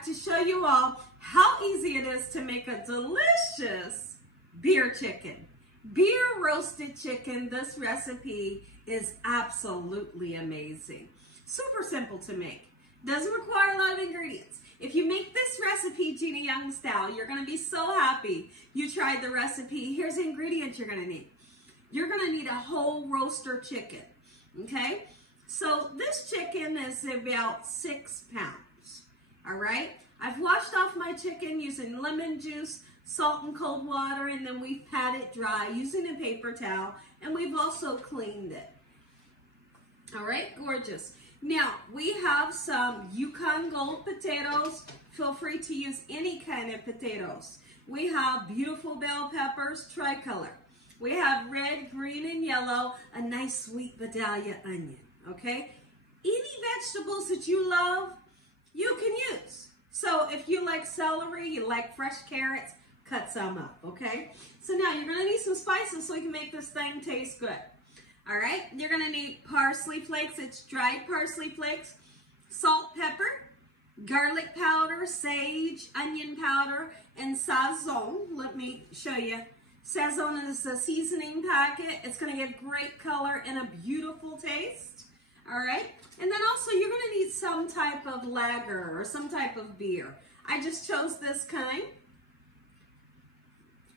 back to show you all how easy it is to make a delicious beer chicken. Beer roasted chicken. This recipe is absolutely amazing. Super simple to make. Doesn't require a lot of ingredients. If you make this recipe Gina Young Style, you're going to be so happy you tried the recipe. Here's the ingredients you're going to need. You're going to need a whole roaster chicken. Okay? So this chicken is about 6 pounds. All right? I've washed off my chicken using lemon juice, salt and cold water, and then we've pat it dry using a paper towel, and we've also cleaned it. All right? Gorgeous. Now, we have some Yukon Gold potatoes. Feel free to use any kind of potatoes. We have beautiful bell peppers, tricolor. We have red, green, and yellow, a nice sweet Vidalia onion, okay? Any vegetables that you love, you can use. So if you like celery, you like fresh carrots, cut some up, okay? So now you're gonna need some spices so you can make this thing taste good. All right, you're gonna need parsley flakes. It's dried parsley flakes, salt, pepper, garlic powder, sage, onion powder, and sazon. Let me show you. Sazon is a seasoning packet. It's gonna give great color and a beautiful taste. All right, and then also you're gonna need some type of lager or some type of beer. I just chose this kind.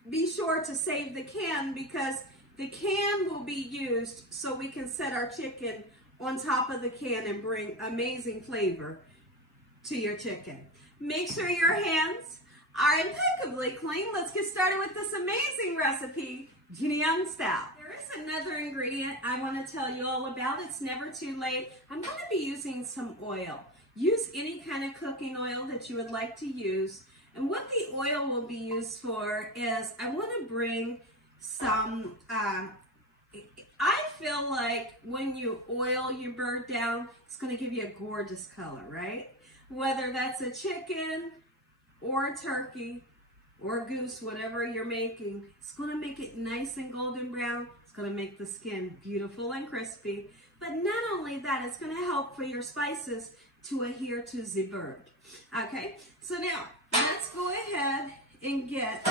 Be sure to save the can because the can will be used so we can set our chicken on top of the can and bring amazing flavor to your chicken. Make sure your hands are impeccably clean. Let's get started with this amazing recipe, Gina Young Style. There is another ingredient I want to tell you all about. It's never too late. I'm going to be using some oil. Use any kind of cooking oil that you would like to use. And what the oil will be used for is I want to bring some, I feel like when you oil your bird down, it's going to give you a gorgeous color, right? Whether that's a chicken or a turkey or a goose, whatever you're making, it's going to make it nice and golden brown. It's going to make the skin beautiful and crispy. But not only that, it's going to help for your spices to adhere to the bird. Okay, so now let's go ahead and get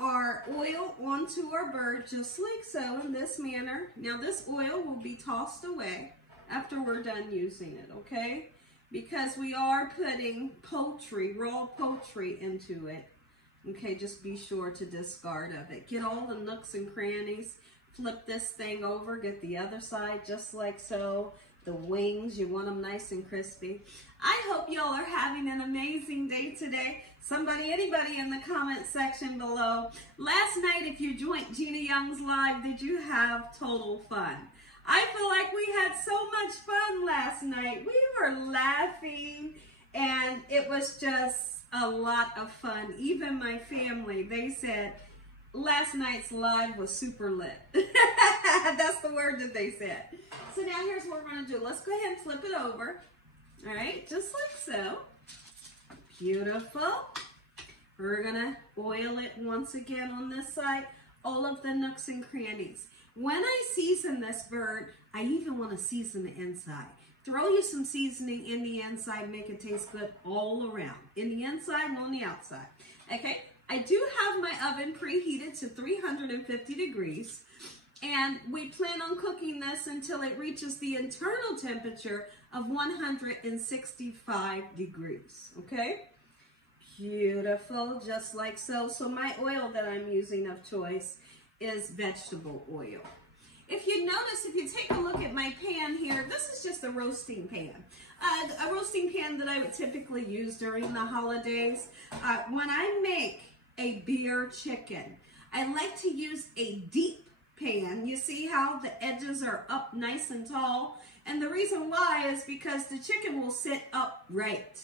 our oil onto our bird just like so, in this manner. Now this oil will be tossed away after we're done using it, okay? Because we are putting poultry, raw poultry into it. Okay, just be sure to discard of it. Get all the nooks and crannies. Flip this thing over, get the other side just like so. The wings, you want them nice and crispy. I hope y'all are having an amazing day today. Anybody in the comment section below. Last night, if you joined Gina Young's Live, did you have total fun? I feel like we had so much fun last night. We were laughing, and it was just a lot of fun. Even my family, they said, last night's live was super lit. That's the word that they said. So now here's what we're going to do. Let's go ahead and flip it over. All right, just like so. Beautiful. We're going to oil it once again on this side. All of the nooks and crannies. When I season this bird, I even want to season the inside. Throw you some seasoning in the inside, make it taste good all around. In the inside and on the outside. Okay, I do have my oven preheated to 350 degrees. And we plan on cooking this until it reaches the internal temperature of 165 degrees, okay? Beautiful, just like so. So my oil that I'm using of choice is vegetable oil. If you notice, if you take a look at my pan here, this is just a roasting pan. A roasting pan that I would typically use during the holidays. When I make a beer chicken, I like to use a deep pan. You see how the edges are up nice and tall? And the reason why is because the chicken will sit upright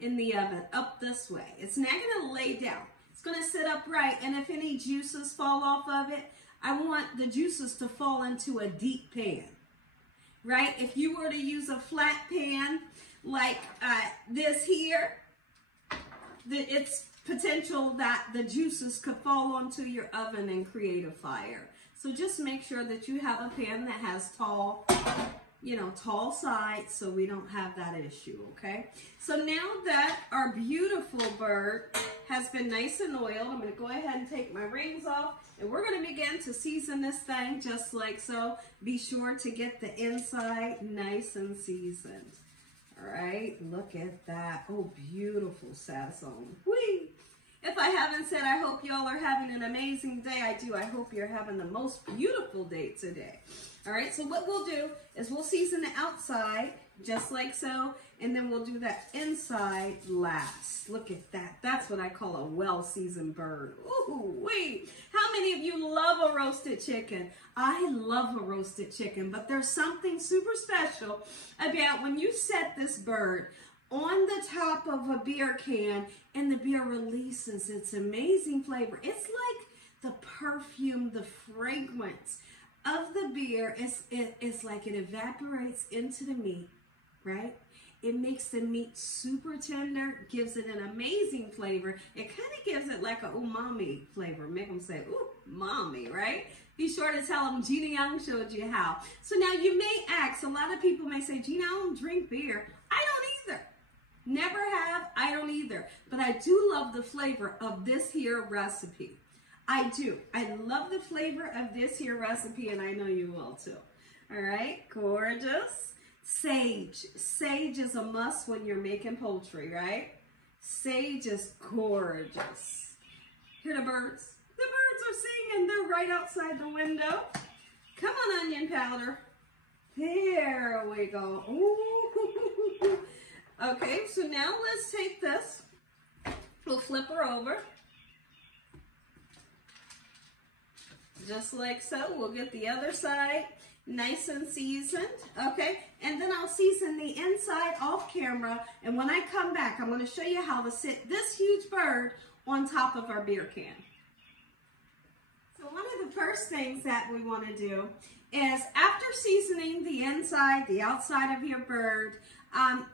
in the oven, up this way. It's not going to lay down. It's going to sit upright, and if any juices fall off of it, I want the juices to fall into a deep pan, right? If you were to use a flat pan like this here, it's potential that the juices could fall onto your oven and create a fire. So just make sure that you have a pan that has tall you know, tall sides so we don't have that issue, okay? So now that our beautiful bird has been nice and oiled, I'm going to go ahead and take my rings off, and we're going to begin to season this thing just like so. Be sure to get the inside nice and seasoned. All right, look at that. Oh, beautiful sazon. Whee! If I haven't said I hope y'all are having an amazing day, I do. I hope you're having the most beautiful day today. All right, so what we'll do is we'll season the outside just like so, and then we'll do that inside last. Look at that. That's what I call a well-seasoned bird. Ooh, wait. How many of you love a roasted chicken? I love a roasted chicken, but there's something super special about when you set this bird on the top of a beer can and the beer releases its amazing flavor. It's like the perfume, the fragrance of the beer. It's like it evaporates into the meat, right? It makes the meat super tender, gives it an amazing flavor. It kind of gives it like a umami flavor. Make them say, ooh, mommy, right? Be sure to tell them Gina Young showed you how. So now you may ask, a lot of people may say, Gina, I don't drink beer. I don't either. Never have, I don't either. But I do love the flavor of this here recipe. I do. I love the flavor of this here recipe, and I know you will too. All right, gorgeous. Sage. Sage is a must when you're making poultry, right? Sage is gorgeous. Hear the birds? The birds are singing. They're right outside the window. Come on, onion powder. There we go. Ooh. Okay, so now let's take this. We'll flip her over. Just like so. We'll get the other side nice and seasoned. Okay, and then I'll season the inside off camera. And when I come back, I'm going to show you how to sit this huge bird on top of our beer can. So one of the first things that we want to do is, after seasoning the inside, the outside of your bird,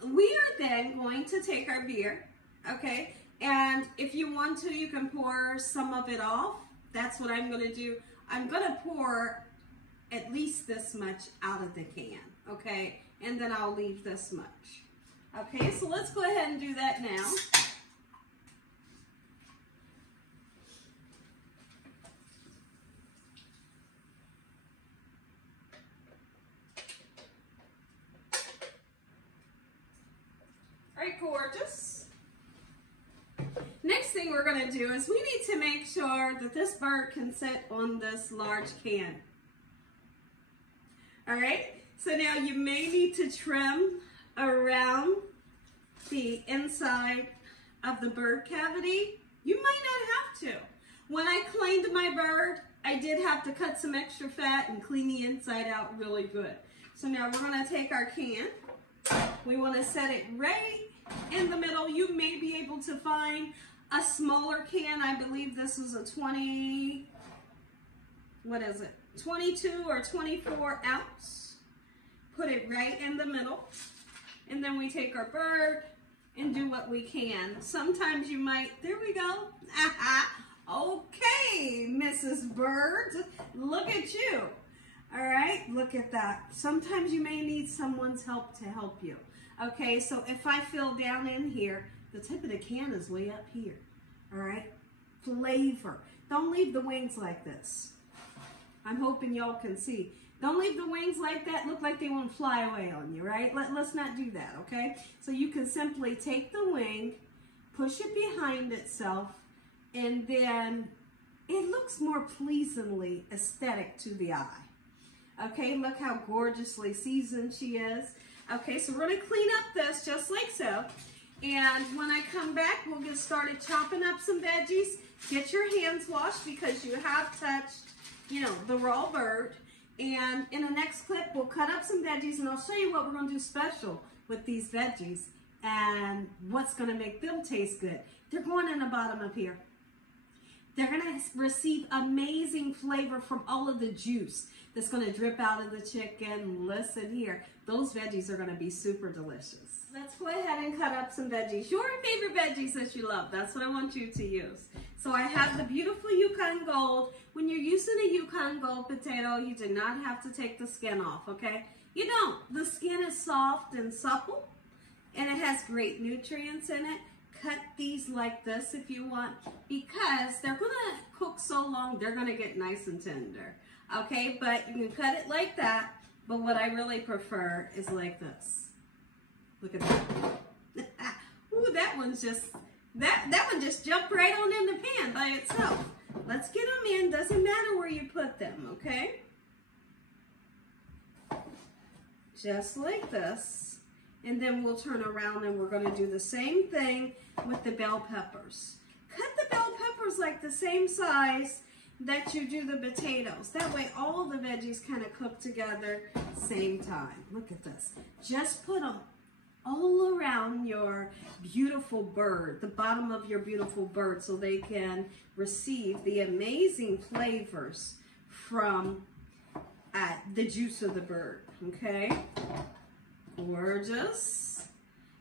we are then going to take our beer, okay? And if you want to, you can pour some of it off. That's what I'm going to do. I'm going to pour at least this much out of the can, okay? And then I'll leave this much. Okay, so let's go ahead and do that now. Gorgeous. Next thing we're going to do is we need to make sure that this bird can sit on this large can. All right, so now you may need to trim around the inside of the bird cavity. You might not have to. When I cleaned my bird, I did have to cut some extra fat and clean the inside out really good. So now we're going to take our can. We want to set it right in the middle. You may be able to find a smaller can. I believe this is a 22 or 24 ounce. Put it right in the middle. And then we take our bird and do what we can. Sometimes you might, there we go. Okay, Mrs. Bird, look at you. All right, look at that. Sometimes you may need someone's help to help you. Okay, so if I fill down in here, the tip of the can is way up here. All right, flavor. Don't leave the wings like this. I'm hoping y'all can see. Don't leave the wings like that, look like they want to fly away on you, right? Let's not do that, okay? So you can simply take the wing, push it behind itself, and then it looks more pleasingly aesthetic to the eye. Okay, look how gorgeously seasoned she is. Okay, so we're going to clean up this just like so. And when I come back, we'll get started chopping up some veggies. Get your hands washed because you have touched, you know, the raw bird. And in the next clip, we'll cut up some veggies and I'll show you what we're going to do special with these veggies and what's going to make them taste good. They're going in the bottom up here. They're going to receive amazing flavor from all of the juice that's going to drip out of the chicken. Listen here, those veggies are going to be super delicious. Let's go ahead and cut up some veggies. Your favorite veggies that you love. That's what I want you to use. So I have the beautiful Yukon Gold. When you're using a Yukon Gold potato, you do not have to take the skin off, okay? You know, the skin is soft and supple, and it has great nutrients in it. Cut these like this if you want, because they're gonna cook so long, they're gonna get nice and tender. Okay, but you can cut it like that, but what I really prefer is like this. Look at that. Ooh, that one just jumped right on in the pan by itself. Let's get them in. Doesn't matter where you put them, okay? Just like this. And then we'll turn around and we're going to do the same thing with the bell peppers. Cut the bell peppers like the same size that you do the potatoes. That way all the veggies kind of cook together same time. Look at this. Just put them all around your beautiful bird, the bottom of your beautiful bird, so they can receive the amazing flavors from the juice of the bird, okay? Gorgeous.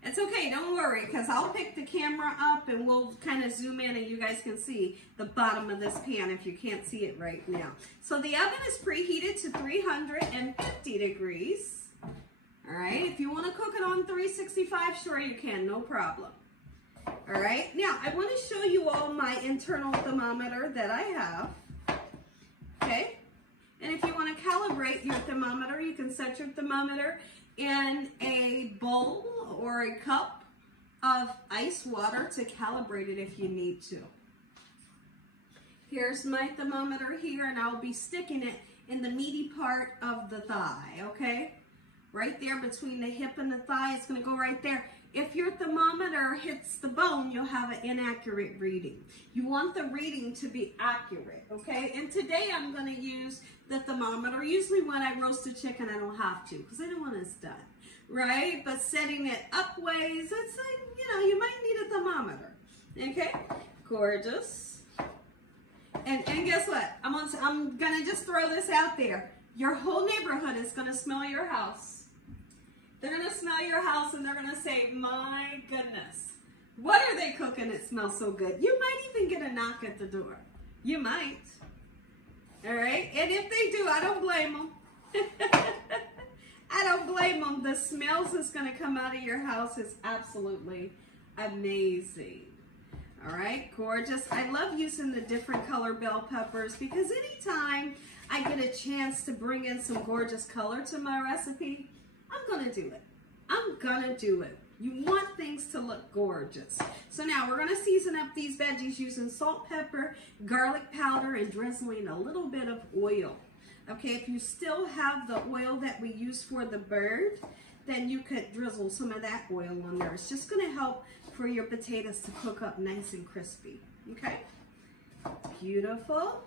It's okay, don't worry, because I'll pick the camera up and we'll kind of zoom in and you guys can see the bottom of this pan if you can't see it right now. So the oven is preheated to 350 degrees. All right, if you want to cook it on 365, sure you can, no problem. All right, now I want to show you all my internal thermometer that I have. Okay, and if you want to calibrate your thermometer, you can set your thermometer in a bowl or a cup of ice water to calibrate it if you need to. Here's my thermometer here, and I'll be sticking it in the meaty part of the thigh, okay? Right there between the hip and the thigh, it's going to go right there. If your thermometer hits the bone, you'll have an inaccurate reading. You want the reading to be accurate, okay? And today I'm going to use the thermometer. Usually when I roast a chicken, I don't have to because I don't want it done, right? But setting it up ways, it's like, you know, you might need a thermometer, okay? Gorgeous. And guess what? I'm going to just throw this out there. Your whole neighborhood is going to smell your house. They're going to smell your house and they're going to say, my goodness, what are they cooking? It smells so good. You might even get a knock at the door. You might. All right? And if they do, I don't blame them. I don't blame them. The smells that's going to come out of your house is absolutely amazing. All right? Gorgeous. I love using the different color bell peppers because anytime I get a chance to bring in some gorgeous color to my recipe, I'm going to do it. I'm going to do it. You want things to look gorgeous. So now we're going to season up these veggies using salt, pepper, garlic powder, and drizzling a little bit of oil. Okay, if you still have the oil that we use for the bird, then you could drizzle some of that oil on there. It's just going to help for your potatoes to cook up nice and crispy. Okay? Beautiful.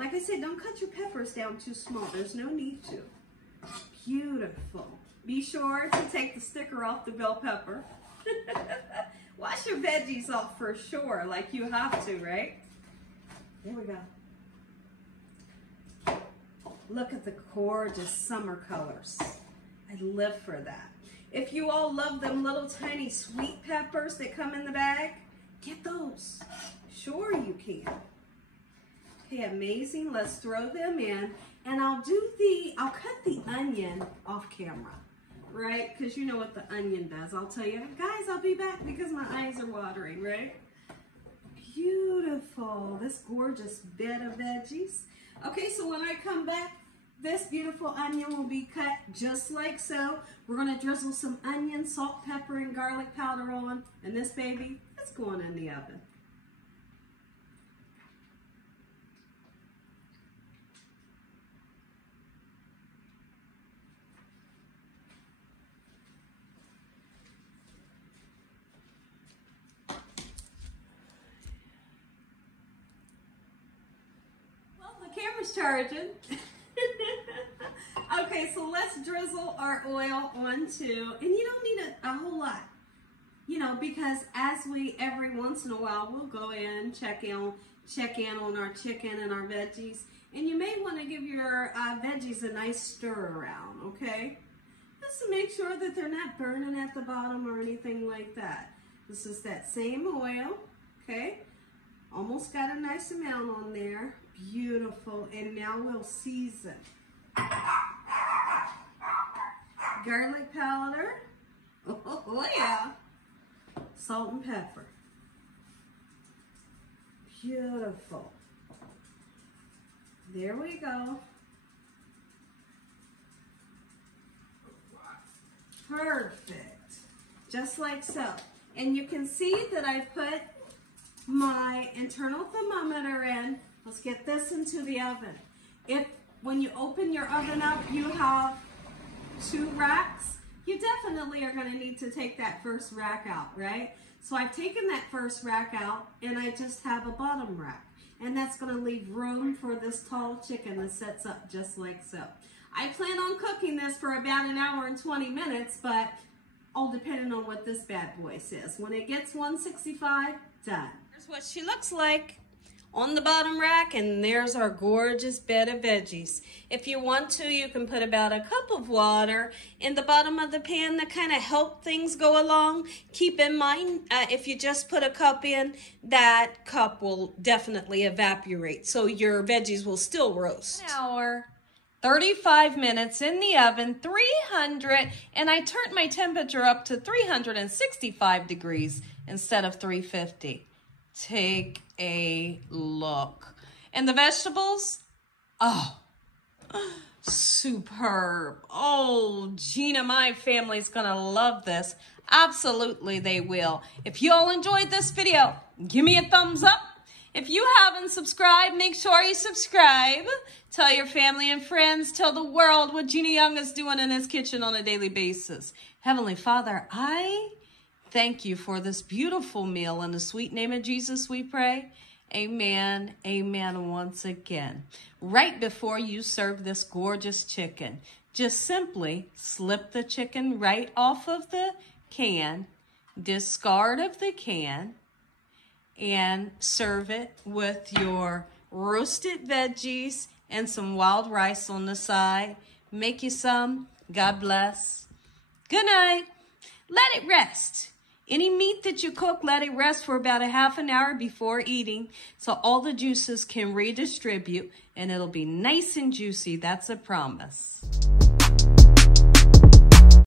Like I said, don't cut your peppers down too small. There's no need to. Beautiful. Be sure to take the sticker off the bell pepper. Wash your veggies off for sure, like you have to, right? There we go. Look at the gorgeous summer colors. I live for that. If you all love them little tiny sweet peppers that come in the bag, get those. Sure you can. Okay, amazing. Let's throw them in. And I'll cut the onion off camera, right? Because you know what the onion does. I'll tell you, guys, I'll be back because my eyes are watering, right? Beautiful. This gorgeous bed of veggies. Okay, so when I come back, this beautiful onion will be cut just like so. We're going to drizzle some onion, salt, pepper, and garlic powder on. And this baby is going in the oven. Camera's charging. Okay, so let's drizzle our oil onto, and you don't need a whole lot, you know, because every once in a while we'll go in, check in on our chicken and our veggies, and you may want to give your veggies a nice stir around, okay? Just to make sure that they're not burning at the bottom or anything like that. This is that same oil, okay? Almost got a nice amount on there. Beautiful. And now we'll season. garlic powder. Oh yeah. Salt and pepper. Beautiful. There we go. Perfect. Just like so. And you can see that I've put my internal thermometer in. Let's get this into the oven. When you open your oven up, you have 2 racks. You definitely are going to need to take that first rack out, right? So I've taken that first rack out and I just have a bottom rack. And that's going to leave room for this tall chicken that sets up just like so. I plan on cooking this for about 1 hour and 20 minutes, but all depending on what this bad boy says. When it gets 165, done. Here's what she looks like on the bottom rack, and there's our gorgeous bed of veggies. If you want to, you can put about a cup of water in the bottom of the pan to kind of help things go along. Keep in mind, if you just put a cup in, that cup will definitely evaporate, so your veggies will still roast. 1 hour, 35 minutes in the oven, 300, and I turned my temperature up to 365 degrees instead of 350. Take a look. And the vegetables, oh, superb. Oh, Gina, my family's gonna love this. Absolutely, they will. If you all enjoyed this video, give me a thumbs up. If you haven't subscribed, make sure you subscribe. Tell your family and friends, tell the world what Gina Young is doing in his kitchen on a daily basis. Heavenly Father, I thank you for this beautiful meal. In the sweet name of Jesus, we pray. Amen. Amen once again. Right before you serve this gorgeous chicken, just simply slip the chicken right off of the can, discard of the can, and serve it with your roasted veggies and some wild rice on the side. Make you some. God bless. Good night. Let it rest. Any meat that you cook, let it rest for about a half an hour before eating so all the juices can redistribute and it'll be nice and juicy. That's a promise.